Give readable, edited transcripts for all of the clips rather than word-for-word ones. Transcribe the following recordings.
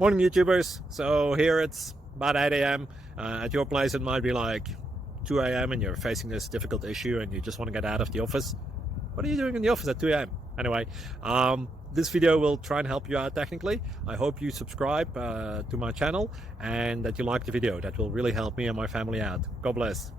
Morning YouTubers. So here it's about 8 a.m. At your place it might be like 2 a.m. and you're facing this difficult issue and you just want to get out of the office. What are you doing in the office at 2 a.m.? Anyway, this video will try and help you out technically. I hope you subscribe to my channel and that you like the video. That will really help me and my family out. God bless.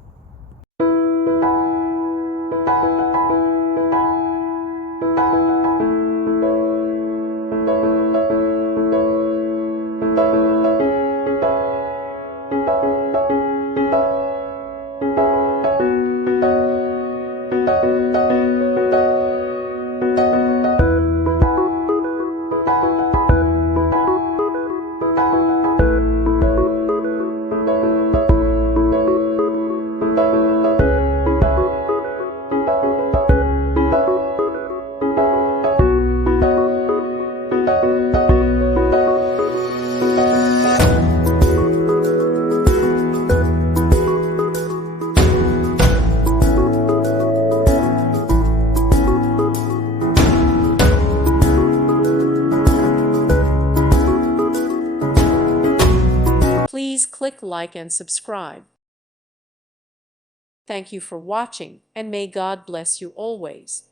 Please click like and subscribe. Thank you for watching, and may God bless you always.